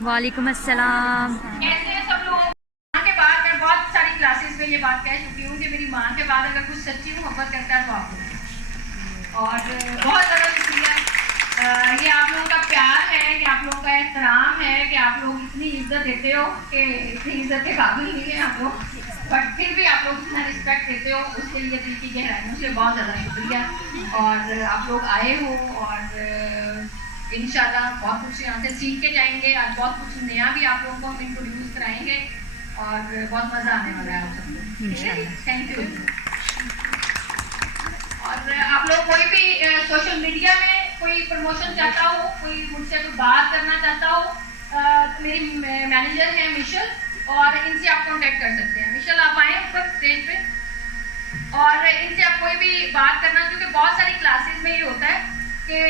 वालेकुम अस्सलाम। कैसे हैं सब लोग? माँ के बाद मैं बहुत सारी क्लासेस में ये बात कह चुकी हूँ कि मेरी माँ के बाद अगर कुछ सच्ची मोहब्बत करता है तो आप लोग। और बहुत ज़्यादा शुक्रिया। ये आप लोगों का प्यार है, कि आप लोगों का एहतराम है, कि आप लोग इतनी इज्जत देते हो कि इतनी इज्जत के काबिल नहीं है आप लोग, बट फिर भी आप लोग इतना रिस्पेक्ट देते हो, उसके लिए दिल की गहराइयों से बहुत ज़्यादा शुक्रिया। और आप लोग आए हो और इंशाल्लाह बहुत कुछ यहाँ से सीख के जाएंगे। आज बहुत कुछ नया भी आप लोगों को हम इंट्रोड्यूस कराएंगे और बहुत मज़ा आने वाला है आप सबको। Thank you. और आप लोग कोई भी सोशल मीडिया में कोई प्रमोशन चाहता हो, कोई मुझसे कोई बात करना चाहता हो, तो मेरी मैनेजर है मिशेल, और इनसे आप कॉन्टेक्ट कर सकते हैं। मिशेल आप आए ऊपर स्टेज पे, और इनसे आप कोई भी बात करना, क्योंकि बहुत सारी क्लासेस में ये होता है कि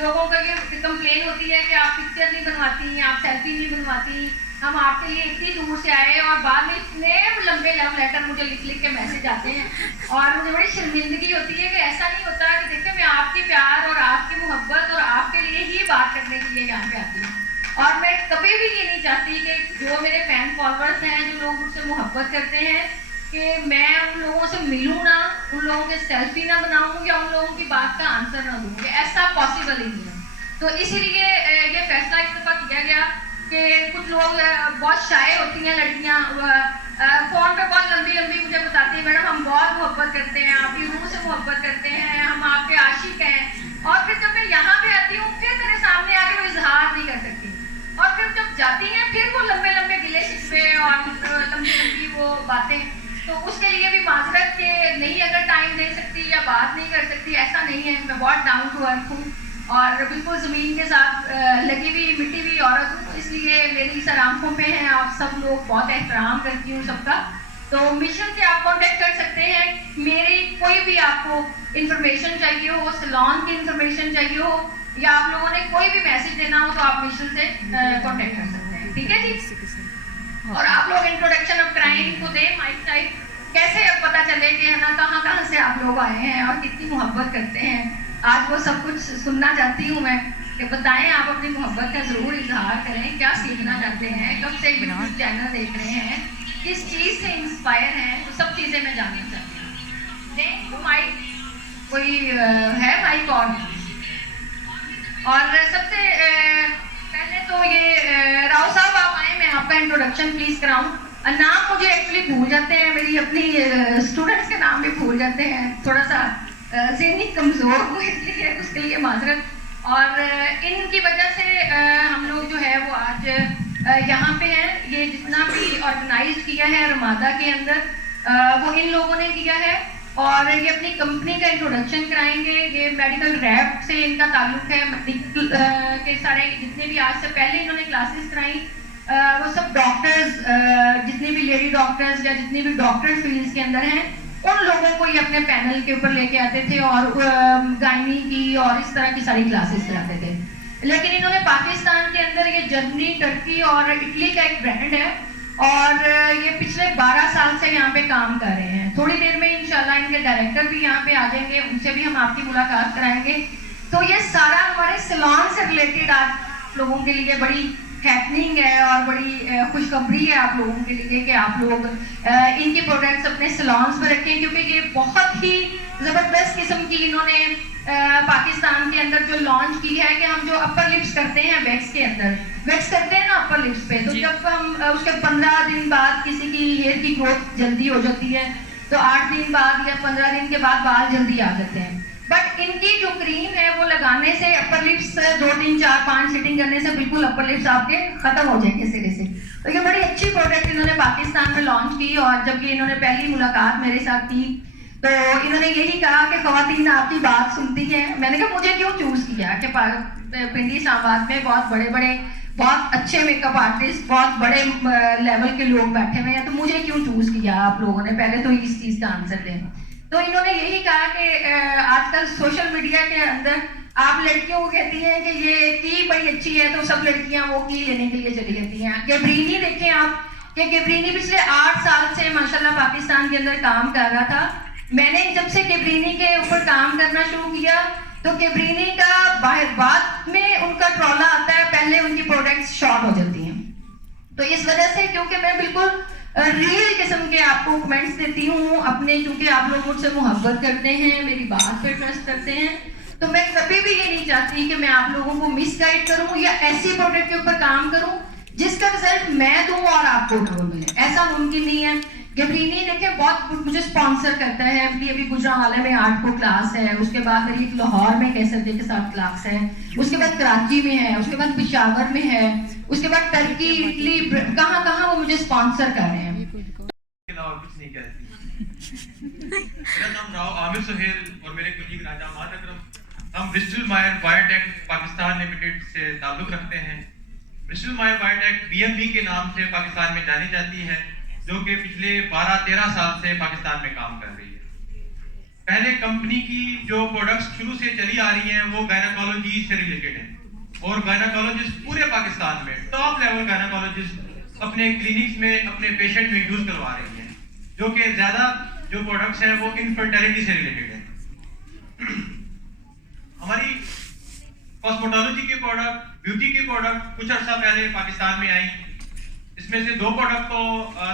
लोगों का ये कंप्लेन होती है कि आप पिक्चर नहीं बनवाती, आप सेल्फी नहीं बनवाती, हम आपके लिए इतनी दूर से आए, और बाद में इतने लंबे लव लेटर मुझे लिख लिख के मैसेज आते हैं और मुझे बड़ी शर्मिंदगी होती है कि ऐसा नहीं होता कि देखिए मैं आपके प्यार और आपकी मोहब्बत और आपके लिए ही बात करने के लिए यहाँ पे आती हूँ। और मैं कभी भी ये नहीं चाहती कि जो मेरे फैन फॉलोअर्स हैं, जो लोग मुझसे मोहब्बत करते हैं, कि मैं उन लोगों से मिलूँ ना, उन लोगों के सेल्फी ना बनाऊँ या उन लोगों की बात का आंसर ना दूँ, ऐसा पॉसिबल ही नहीं है। तो इसीलिए ये फैसला इस दफ़ा किया गया कि कुछ लोग बहुत शाय होती हैं लड़कियाँ, फ़ोन पे बहुत लंबी लंबी मुझे बताती हैं मैडम हम बहुत मोहब्बत करते हैं, आपकी रूह से मोहब्बत करते हैं, हम आपके आशिक हैं, और फिर जब मैं यहाँ पे आती हूँ फिर मेरे सामने आके वो इजहार नहीं कर सकती, और फिर जब जाती हैं फिर वो लंबे लंबे गिले शिकवे और लंबी लंबी वो बातें। तो उसके लिए भी माजरत के नहीं अगर टाइम दे सकती या बात नहीं कर सकती, ऐसा नहीं है। मैं बहुत डाउन टू अर्थ हूँ और बिल्कुल ज़मीन के साथ लगी हुई मिट्टी हुई औरत हूँ, इसलिए मेरी सर आंखों पे हैं आप सब लोग, बहुत एहतराम करती हूँ सबका। तो मिशन से आप कांटेक्ट कर सकते हैं। मेरी कोई भी आपको इन्फॉर्मेशन चाहिए हो, सैलून की इन्फॉर्मेशन चाहिए हो, या आप लोगों ने कोई भी मैसेज देना हो, तो आप मिशन से कांटेक्ट कर सकते हैं। ठीक है जी। और आप लोग इंट्रोडक्शन अब कराएं, इनको दें माइक टाइप, कैसे अब पता चले कि है ना कहाँ कहाँ से आप लोग आए हैं और कितनी मोहब्बत करते हैं। आज वो सब कुछ सुनना चाहती हूँ मैं, कि बताएं आप अपनी मोहब्बत का ज़रूर इजहार करें, क्या सीखना चाहते हैं, कब से यूट्यूब चैनल देख रहे हैं, किस चीज़ से इंस्पायर हैं, तो सब चीज़ें मैं जानना चाहती हूँ। दें तो माइक, कोई है माइक? और सबसे पहले तो ये राव साहब आप आए, मैं आपका इंट्रोडक्शन प्लीज कराऊं। नाम मुझे एक्चुअली भूल जाते हैं, मेरी अपनी स्टूडेंट्स के नाम भी भूल जाते हैं, थोड़ा सा ज़हनी कमज़ोर हूँ, इसलिए उसके लिए माजरत। और इनकी वजह से हम लोग जो है वो आज यहाँ पे हैं। ये जितना भी ऑर्गेनाइज किया है रमादा के अंदर वो इन लोगों ने किया है, और ये अपनी कंपनी का इंट्रोडक्शन कराएंगे। ये मेडिकल रैप से इनका ताल्लुक है। मेडिकल के सारे जितने भी आज से पहले इन्होंने क्लासेस कराई, वो सब डॉक्टर्स, जितने भी लेडी डॉक्टर्स या जितने भी डॉक्टर फील्ड्स के अंदर हैं, उन लोगों को ये अपने पैनल के ऊपर लेके आते थे और गायनी की और इस तरह की सारी क्लासेस कराते थे। लेकिन इन्होंने पाकिस्तान के अंदर ये जर्मनी, टर्की और इटली का एक ब्रांड है, और ये पिछले 12 साल से यहाँ पे काम कर रहे हैं। थोड़ी देर में इंशाल्लाह इनके डायरेक्टर भी यहाँ पे आ जाएंगे, उनसे भी हम आपकी मुलाकात कराएंगे। तो ये सारा हमारे सैलून से रिलेटेड आप लोगों के लिए बड़ी हैपनिंग है और बड़ी खुशखबरी है आप लोगों के लिए कि आप लोग इनके प्रोडक्ट्स अपने सैलून्स में रखें, क्योंकि ये बहुत ही ज़बरदस्त किस्म की इन्होंने पाकिस्तान के अंदर जो लॉन्च की है, कि हम जो अपर लिप्स करते हैं वैक्स के अंदर, वैक्स करते हैं ना अपर लिप्स पे, तो जब हम उसके 15 दिन बाद किसी की हेयर की ग्रोथ जल्दी हो जाती है, तो 8 दिन बाद या 15 दिन के बाद बाल जल्दी आ जाते हैं। बट इनकी जो क्रीम है वो लगाने से अपर लिप्स 2, 3, 4, 5 सिटिंग करने से बिल्कुल अपर लिप्स आपके खत्म हो जाएंगे सिरे से। तो ये बड़ी अच्छी प्रोडक्ट इन्होंने पाकिस्तान में लॉन्च की, और जब ये इन्होंने पहली मुलाकात मेरे साथ की तो इन्होंने यही कहा कि ख़वातीन आपकी बात सुनती हैं। मैंने कहा मुझे क्यों चूज़ किया, कि पिंडी इस्लामाबाद में बहुत बड़े बड़े बहुत अच्छे मेकअप आर्टिस्ट, बहुत बड़े लेवल के लोग बैठे हुए हैं, तो मुझे क्यों चूज़ किया आप लोगों ने, पहले तो इस चीज़ का आंसर दें। तो इन्होंने यही कहा कि आजकल सोशल मीडिया के अंदर आप लड़कियों को कहती हैं कि ये की बड़ी अच्छी है, तो सब लड़कियां वो की लेने के लिए चली जाती हैं। गैब्रीनी देखें आप, कि गैब्रीनी पिछले 8 साल से माशाल्लाह पाकिस्तान के अंदर काम कर रहा था। मैंने जब से गैब्रीनी के ऊपर काम करना शुरू किया, तो गैब्रीनी का बाद में उनका ट्रॉला आता है, पहले उनकी प्रोडक्ट्स शॉर्ट हो जाती हैं। तो इस वजह से क्योंकि मैं बिल्कुल रियल किस्म के आपको कमेंट्स देती हूँ अपने, क्योंकि आप लोग मुझसे मोहब्बत करते हैं, मेरी बात पे ट्रस्ट करते हैं, तो मैं कभी भी ये नहीं चाहती कि मैं आप लोगों को मिसगाइड करूँ या ऐसी प्रोडक्ट के ऊपर काम करूँ जिसका रिजल्ट मैं दूँ और आपको ना मिले, ऐसा मुमकिन नहीं है। गबरीनी देखें बहुत मुझे स्पॉन्सर करता है, अभी गुजरांवाला में 8 को क्लास है, उसके बाद मेरी लाहौर में कैसर डे के साथ क्लास है, उसके बाद कराची में है, उसके बाद पेशावर में है, उसके बाद टर्की, इटली, कहाँ कहाँ वो मुझे स्पॉन्सर कर रहे हैं। कुछ नहीं कहती। मेरा नाम राव आमिर सुहेल और मेरे कुलीग राजा मान अकरम, हम ब्रिस्टल मायर बायोटेक पाकिस्तान लिमिटेड से ताल्लुक रखते हैं। ब्रिस्टल मायर बायोटेक BMB के नाम से पाकिस्तान में जानी जाती है, जो कि पिछले 12-13 साल से पाकिस्तान में काम कर रही है। पहले कंपनी की जो प्रोडक्ट्स शुरू से चली आ रही हैं वो गायनाकोलॉजी से रिलेटेड है और गायनाकोलॉजिस्ट पूरे पाकिस्तान में टॉप लेवल गायनाकोलॉजिस्ट अपने क्लिनिक्स में अपने पेशेंट में यूज करवा रही हैं, जो कि ज्यादा जो प्रोडक्ट्स हैं वो इनफर्टिलिटी से रिलेटेड है। हमारी कॉस्मेटोलॉजी की प्रोडक्ट, ब्यूटी की प्रोडक्ट कुछ अर्सा पहले पाकिस्तान में आई, इसमें से 2 प्रोडक्ट तो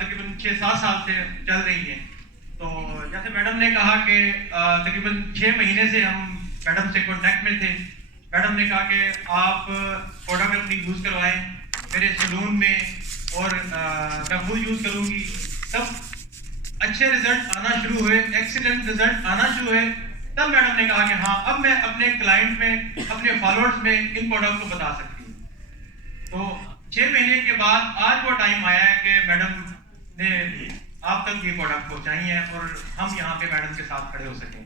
तकरीबन 6-7 साल से चल रही हैं। तो जैसे मैडम ने कहा कि तकरीबन 6 महीने से हम मैडम से कांटेक्ट में थे। मैडम ने कहा कि आप प्रोडक्ट अपनी यूज़ करवाएं मेरे सैलून में और मैं खुद यूज़ करूँगी। तब अच्छे रिजल्ट आना शुरू हुए, एक्सीलेंट रिजल्ट आना शुरू हुए, तब मैडम ने कहा कि हाँ अब मैं अपने क्लाइंट में, अपने फॉलोअर्स में इन प्रोडक्ट को बता सकती हूँ। तो 6 महीने के बाद आज वो टाइम आया है कि मैडम ने आप तक ये प्रोडक्ट पहुंचाई है और हम यहाँ पे मैडम के साथ खड़े हो सकें।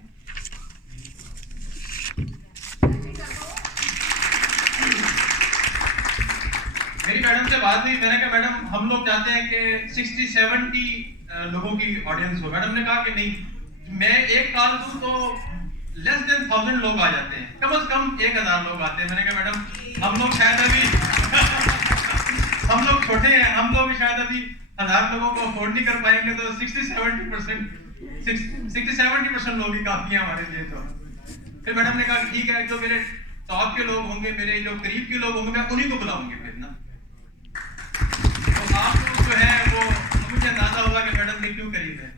मेरी मैडम से बात हुई, मैंने कहा मैडम हम लोग चाहते हैं कि 60-70 लोगों की ऑडियंस हो। मैडम ने कहा कि नहीं, मैं एक कॉल दूं तो लेस देन 1000 लोग आ जाते हैं, कम से कम 1000 लोग आते हैं। मैंने कहा मैडम हम लोग शायद अभी हम लोग छोटे हैं, हम लोग शायद अभी 1000 लोगों को अफोर्ड नहीं कर पाएंगे, तो 60-70% लोग ही काफी हैं हमारे लिए। तो फिर मैडम ने कहा ठीक है, जो मेरे टॉप के लोग होंगे, मेरे जो करीब के लोग होंगे, मैं उन्हीं को बुलाऊंगी फिर ना। तो आप लोग जो है वो मुझे अंदाजा होगा कि मैडम ने क्यों करीब है।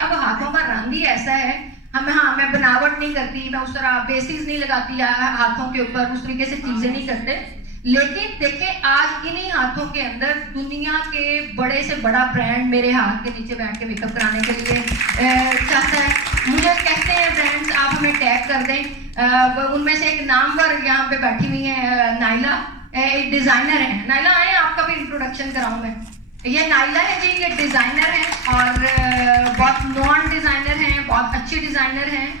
अब हाथों का रंग ही ऐसा है, मैं बनावट नहीं करती, मैं उस तरह बेसिक्स नहीं लगाती हाथों के ऊपर, उस तरीके से चीजें नहीं करते। लेकिन देखें आज इन्हीं हाथों के अंदर दुनिया के बड़े से बड़ा ब्रांड मेरे हाथ के नीचे बैठ के मेकअप कराने के लिए चाहता है। मुझे कहते हैं ब्रांड्स आप हमें टैग कर दें, उनमें से एक नामवर यहाँ पे बैठी हुई है नाइला, एक डिजाइनर है। नाइला आए, आपका भी इंट्रोडक्शन कराऊं मैं। ये नाइला है जी, ये डिजाइनर है और बहुत नॉन डिजाइनर हैं, बहुत अच्छे डिजाइनर हैं।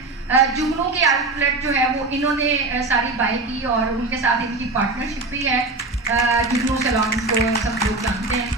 जुगनू की आउटलेट जो है वो इन्होंने सारी बाय की और उनके साथ इनकी पार्टनरशिप भी है। जुगनू सैलून्स को सब लोग जानते हैं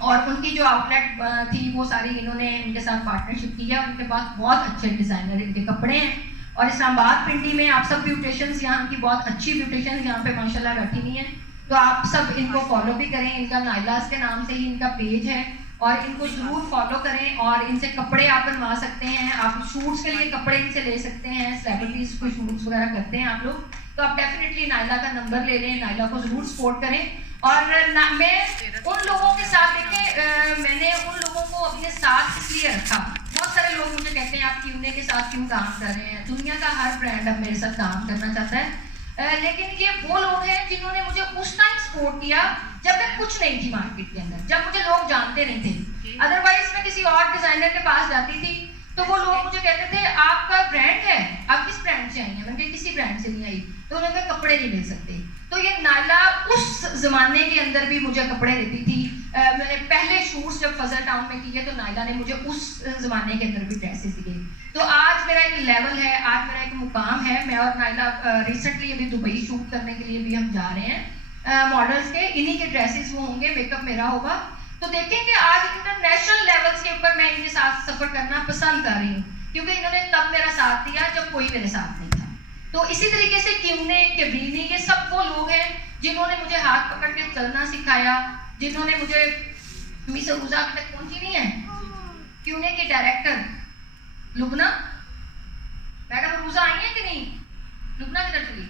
और उनकी जो आउटलेट थी वो सारी इन्होंने इनके साथ पार्टनरशिप की है। उनके पास बहुत अच्छे डिजाइनर इनके कपड़े हैं और इस्लामाबाद पिंडी में आप सब ब्यूटिशियंस, यहाँ की बहुत अच्छी ब्यूटिशियंस यहाँ पे माशाल्लाह बैठी हुई हैं, तो आप सब इनको फॉलो भी करें। इनका नाइलास के नाम से ही इनका पेज है और इनको जरूर फॉलो करें और इनसे कपड़े आप बनवा सकते हैं। आप शूट्स के लिए कपड़े इनसे ले सकते हैं, सेलिब्रिटीज को शूट्स वगैरह करते हैं आप लोग, तो आप डेफिनेटली नाइला का नंबर ले लें, नाइला को जरूर सपोर्ट करें। और मैं उन लोगों के साथ देखें, मैंने उन लोगों को अपने साथ इसलिए रखा। बहुत सारे लोग मुझे कहते हैं आप क्यूने के साथ क्यों काम कर रहे हैं, दुनिया का हर ब्रांड अब मेरे साथ काम करना चाहता है, लेकिन ये वो लोग हैं जिन्होंने मुझे उस टाइम सपोर्ट किया जब मैं कुछ नहीं थी मार्केट के अंदर, जब मुझे लोग जानते नहीं थे। अदरवाइज मैं किसी और डिजाइनर के पास जाती थी तो वो लोग मुझे कहते थे आपका ब्रांड है, आप किस ब्रांड से आई हैं? मैंने किसी ब्रांड से नहीं आई, तो उन्हें मैं कपड़े नहीं मिल सकते। तो ये नाइला उस जमाने के अंदर भी मुझे कपड़े देती थी। मैंने पहले शूट्स जब फजल टाउन में किए तो नाइला ने मुझे उस जमाने के अंदर भी ड्रेसेस दिए। तो आज मेरा एक लेवल है, आज मेरा एक मुकाम है। मैं और नाइला रिसेंटली अभी दुबई शूट करने के लिए भी हम जा रहे हैं मॉडल्स के, इन्हीं के ड्रेसेस वो होंगे, मेकअप मेरा होगा। तो देखेंगे आज इंटरनेशनल लेवल्स के ऊपर मैं इनके साथ सफर करना पसंद कर रही हूँ, क्योंकि इन्होंने तब मेरा साथ दिया जब कोई मेरे साथ नहीं था। तो इसी तरीके से क्यूने, केबीनी, ये सब वो लोग हैं जिन्होंने मुझे हाथ पकड़ के चलना सिखाया, जिन्होंने मुझे मिस रूजा तक पहुंची नहीं है, क्यूने की डायरेक्टर लुबना मैडम, रूजा आई है कि नहीं? लुबना किधर चली?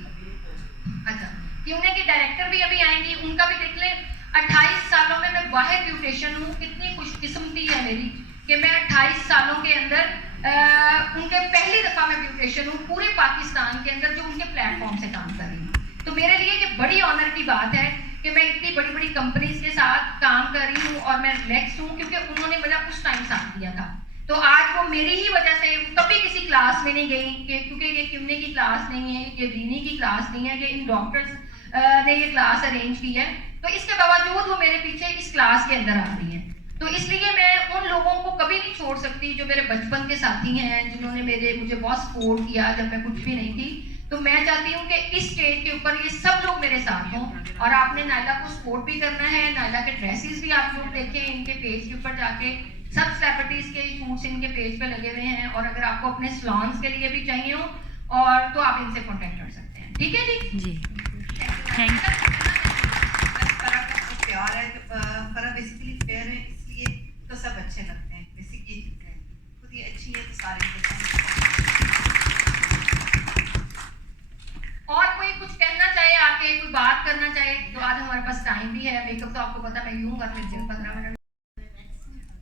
अच्छा, क्यूने की डायरेक्टर भी अभी आएंगी, उनका भी देख लें। 28 सालों में मैं वाहिद ब्यूटिशियन हूँ, कितनी खुशकिस्मती है मेरी कि मैं 28 सालों के अंदर उनके पहली दफ़ा मैं ब्यूटिशियन हूँ पूरे पाकिस्तान के अंदर जो उनके प्लेटफॉर्म से काम कर रही हूँ। तो मेरे लिए ये बड़ी ऑनर की बात है कि मैं इतनी बड़ी बड़ी कंपनीज के साथ काम कर रही हूँ और मैं रिलैक्स हूँ क्योंकि उन्होंने मेरा उस टाइम साथ दिया था। तो आज वो मेरी ही वजह से कभी किसी क्लास में नहीं गई कि क्योंकि ये क्यूने की क्लास नहीं है, ये रीनी की क्लास नहीं है, ये इन डॉक्टर्स ने ये क्लास अरेंज की है, तो इसके बावजूद वो मेरे पीछे इस क्लास के अंदर आ रही है। तो इसलिए मैं उन लोगों को कभी नहीं छोड़ सकती जो मेरे बचपन के साथी हैं, जिन्होंने मुझे बहुत सपोर्ट किया जब मैं कुछ भी नहीं थी। तो मैं चाहती हूँ कि इस स्टेज के ऊपर ये सब लोग मेरे साथ हों और आपने नायला को सपोर्ट भी करना है। नायला के ड्रेसेस भी आप लोग देखें, इनके पेज के ऊपर जाके सब सेलिब्रिटीज के शूट्स इनके पेज पे लगे हुए हैं, और अगर आपको अपने सलॉन्स के लिए भी चाहिए हो और तो आप इनसे कांटेक्ट कर सकते हैं। ठीक है जी, थैंक यू। प्यार है, फरा बेसिकली फेयर है, इसलिए तो सब अच्छे लगते हैं। बेसिक ये चीज़ है, खुद ही अच्छी है तो सारे और कोई कुछ कहना चाहे, आके कोई बात करना चाहे तो आज हमारे पास टाइम भी है। मेकअप तो आपको पता मैं यूं कर लेती हूँ 15 मिनट।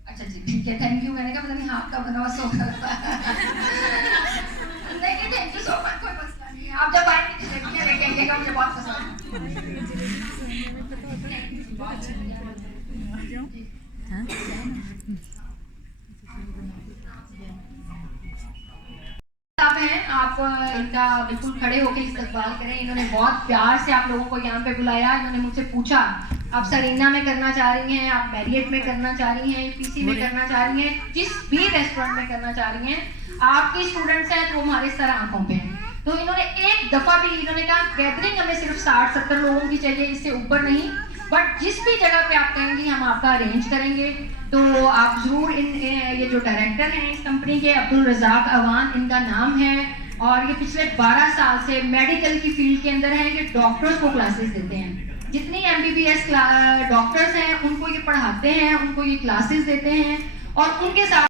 अच्छा जी ठीक है, थैंक यू। मैंने कहा पता नहीं हाथ का बना हुआ सो नहीं, थैंक यू सो मच, कोई मसला नहीं है। आप जब आएंगे तो लेके आइएगा, मुझे बहुत पसंद हैं। आप इनका बिल्कुल खड़े होकर इस्तकबाल करें। इन्होंने बहुत प्यार से आप लोगों को यहाँ पे बुलाया। इन्होंने मुझसे पूछा आप सरीना में करना चाह रही हैं, आप मैरियट में करना चाह रही हैं, पीसी में करना चाह रही हैं, जिस भी रेस्टोरेंट में करना चाह रही हैं, आपकी स्टूडेंट्स हैं तो हमारे सर आंखों पे हैं। तो इन्होंने एक दफा भी इन्होंने कहा गैदरिंग हमें सिर्फ 60-70 लोगों की चाहिए, इससे ऊपर नहीं, बट जिस भी जगह पे आप कहेंगी हम आपका अरेंज करेंगे। तो आप जरूर ये जो डायरेक्टर हैं इस कंपनी के, अब्दुल रज़ाक अवान इनका नाम है, और ये पिछले 12 साल से मेडिकल की फील्ड के अंदर हैं, ये डॉक्टर्स को क्लासेस देते हैं। जितनी MBBS डॉक्टर्स हैं उनको ये पढ़ाते हैं, उनको ये क्लासेस देते हैं, और उनके साथ